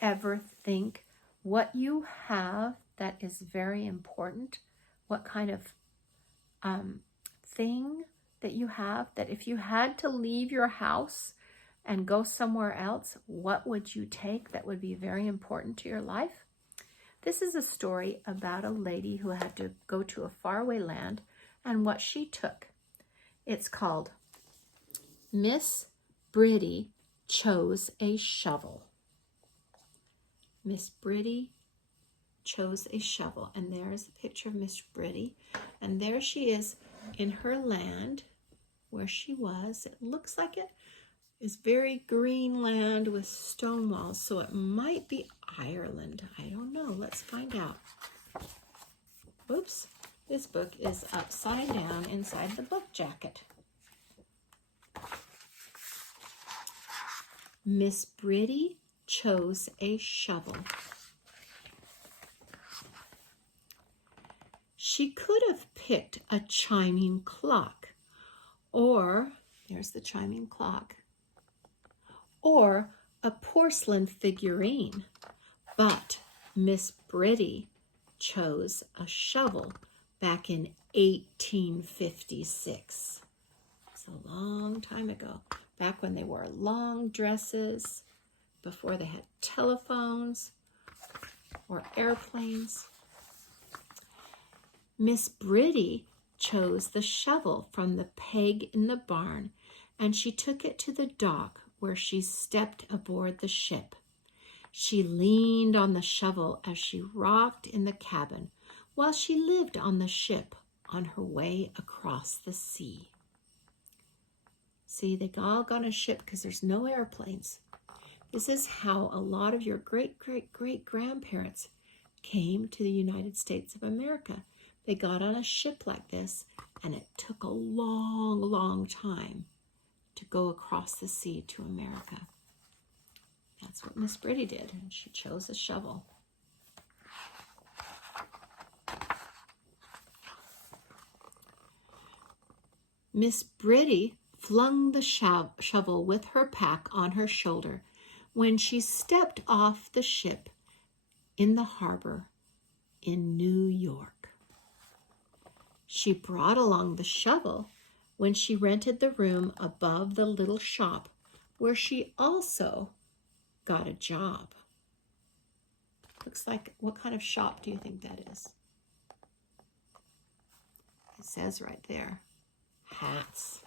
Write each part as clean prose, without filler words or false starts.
ever think what you have that is very important? What kind of thing that you have that if you had to leave your house and go somewhere else, what would you take that would be very important to your life? This is a story about a lady who had to go to a faraway land and what she took. It's called Miss Bridie Chose a Shovel. Miss Bridie chose a shovel. And there's a picture of Miss Bridie. And there she is in her land where she was. It looks like it is very green land with stone walls, so it might be Ireland. I don't know. Let's find out. Oops, this book is upside down inside the book jacket. Miss Bridie chose a shovel. She could have picked a chiming clock, or, there's the chiming clock, or a porcelain figurine, but Miss Bridie chose a shovel back in 1856. It's a long time ago, back when they wore long dresses, before they had telephones or airplanes. Miss Bridie chose the shovel from the peg in the barn, and she took it to the dock where she stepped aboard the ship. She leaned on the shovel as she rocked in the cabin while she lived on the ship on her way across the sea. See, they all got on a ship because there's no airplanes. This is how a lot of your great-great-great-grandparents came to the United States of America. They got on a ship like this, and it took a long, long time to go across the sea to America. That's what Miss Bridie did, and she chose a shovel. Miss Bridie flung the shovel with her pack on her shoulder when she stepped off the ship in the harbor in New York. She brought along the shovel when she rented the room above the little shop where she also got a job. Looks like, what kind of shop do you think that is? It says right there, hats.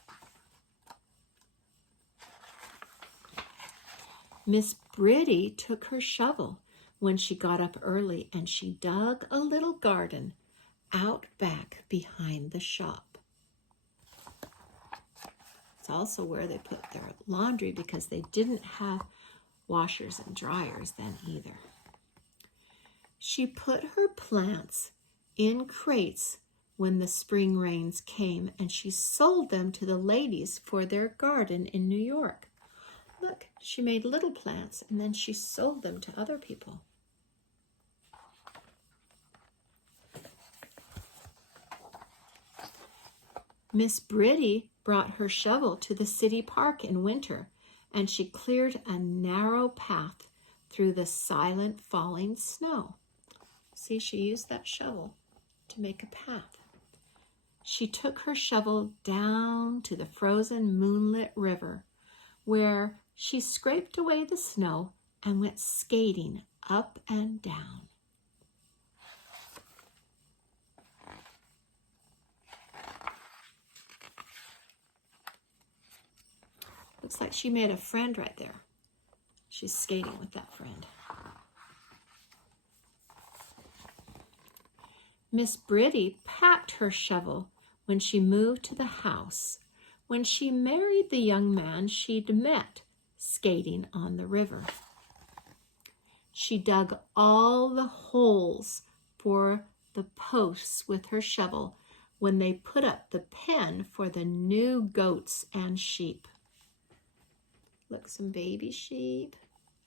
Miss Bridie took her shovel when she got up early and she dug a little garden out back behind the shop. It's also where they put their laundry because they didn't have washers and dryers then either. She put her plants in crates when the spring rains came, and she sold them to the ladies for their garden in New York. Look, she made little plants and then she sold them to other people. Miss Bridie brought her shovel to the city park in winter, and she cleared a narrow path through the silent falling snow. See, she used that shovel to make a path. She took her shovel down to the frozen moonlit river, where she scraped away the snow and went skating up and down. Looks like she made a friend right there. She's skating with that friend. Miss Bridie packed her shovel when she moved to the house, when she married the young man she'd met skating on the river. She dug all the holes for the posts with her shovel when they put up the pen for the new goats and sheep. Look, some baby sheep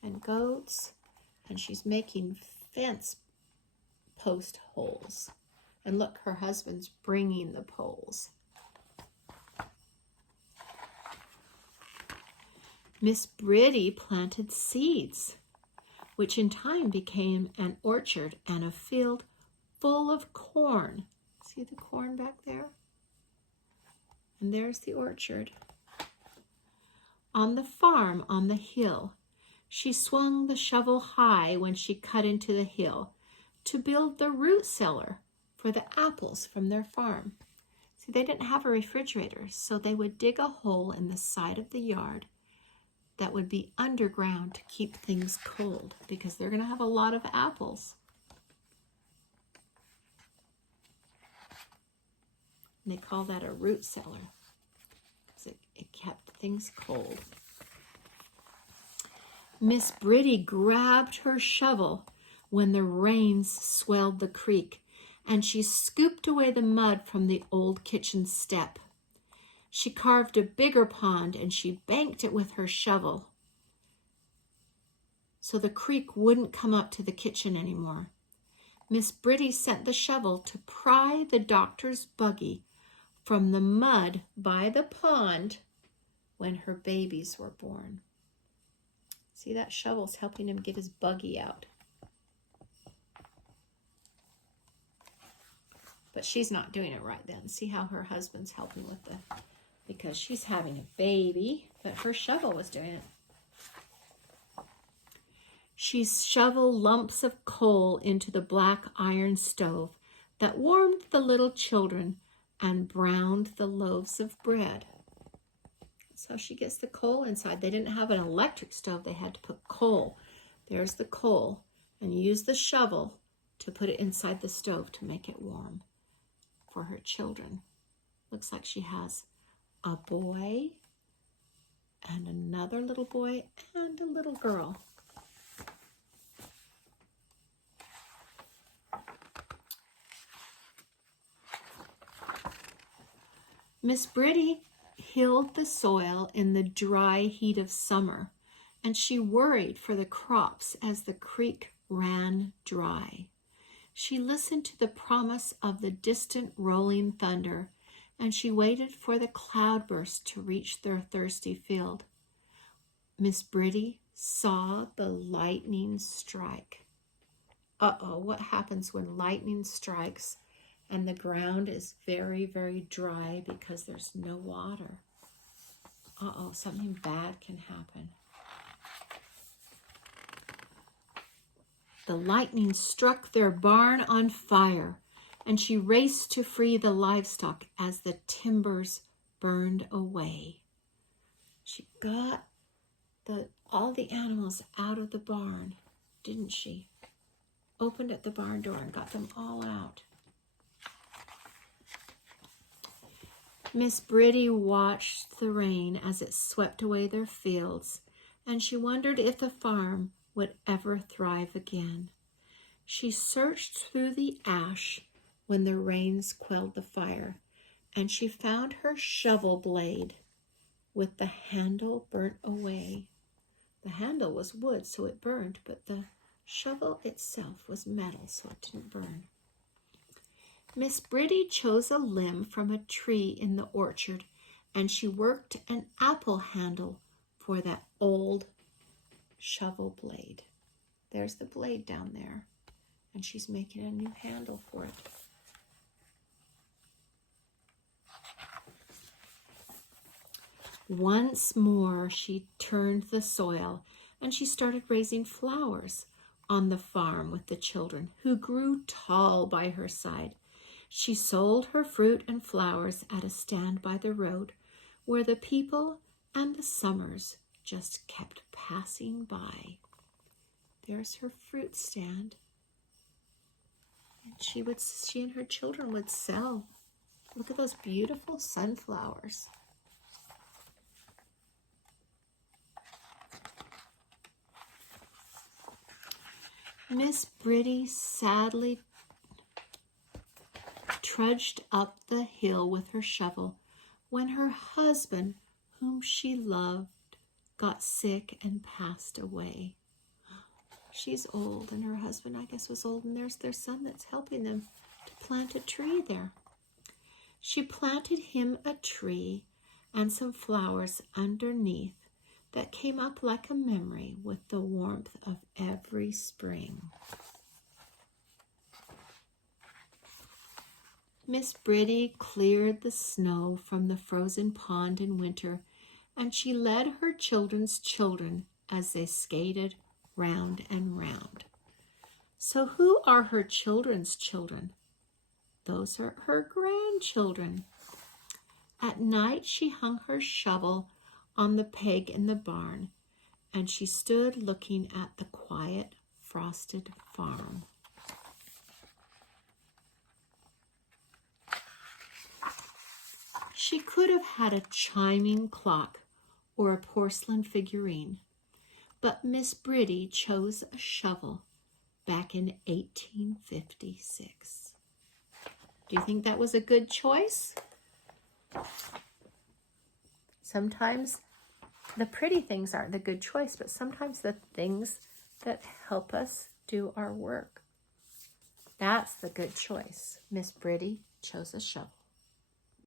and goats, and she's making fence post holes. And look, her husband's bringing the poles. Miss Bridie planted seeds. which in time became an orchard and a field full of corn. See the corn back there? And there's the orchard. On the farm on the hill, she swung the shovel high when she cut into the hill to build the root cellar for the apples from their farm. See, they didn't have a refrigerator, so they would dig a hole in the side of the yard that would be underground to keep things cold because they're going to have a lot of apples. And they call that a root cellar because it kept things cold. Miss Bridie grabbed her shovel when the rains swelled the creek, and she scooped away the mud from the old kitchen step. She carved a bigger pond and she banked it with her shovel so the creek wouldn't come up to the kitchen anymore. Miss Bridie sent the shovel to pry the doctor's buggy from the mud by the pond when her babies were born. See, that shovel's helping him get his buggy out. But she's not doing it right then. See how her husband's helping with because she's having a baby, but her shovel was doing it. She shoveled lumps of coal into the black iron stove that warmed the little children and browned the loaves of bread. So she gets the coal inside. They didn't have an electric stove. They had to put coal. There's the coal. And use the shovel to put it inside the stove to make it warm for her children. Looks like she has a boy and another little boy and a little girl. Miss Bridie hilled the soil in the dry heat of summer, and she worried for the crops as the creek ran dry. She listened to the promise of the distant rolling thunder, and she waited for the cloudburst to reach their thirsty field. Miss Bridie saw the lightning strike. Uh-oh, what happens when lightning strikes and the ground is very, very dry because there's no water? Uh-oh, something bad can happen. The lightning struck their barn on fire, and she raced to free the livestock as the timbers burned away. She got all the animals out of the barn, didn't she? Opened at the barn door and got them all out. Miss Bridie watched the rain as it swept away their fields, and she wondered if the farm would ever thrive again. She searched through the ash when the rains quelled the fire, and she found her shovel blade with the handle burnt away. The handle was wood, so it burned, but the shovel itself was metal, so it didn't burn. Miss Bridie chose a limb from a tree in the orchard, and she worked an apple handle for that old shovel blade. There's the blade down there, and she's making a new handle for it. Once more, she turned the soil, and she started raising flowers on the farm with the children, who grew tall by her side. She sold her fruit and flowers at a stand by the road, where the people and the summers just kept passing by. There's her fruit stand. And she and her children would sell. Look at those beautiful sunflowers. Miss Bridie sadly trudged up the hill with her shovel when her husband, whom she loved, got sick and passed away. She's old, and her husband, I guess, was old, and there's their son that's helping them to plant a tree there. She planted him a tree and some flowers underneath that came up like a memory with the warmth of every spring. Miss Bridie cleared the snow from the frozen pond in winter, and she led her children's children as they skated round and round. So who are her children's children? Those are her grandchildren. At night she hung her shovel on the peg in the barn, and she stood looking at the quiet, frosted farm. She could have had a chiming clock or a porcelain figurine, but Miss Bridie chose a shovel back in 1856. Do you think that was a good choice? Sometimes the pretty things aren't the good choice, but sometimes the things that help us do our work. That's the good choice. Miss Bridie chose a shovel.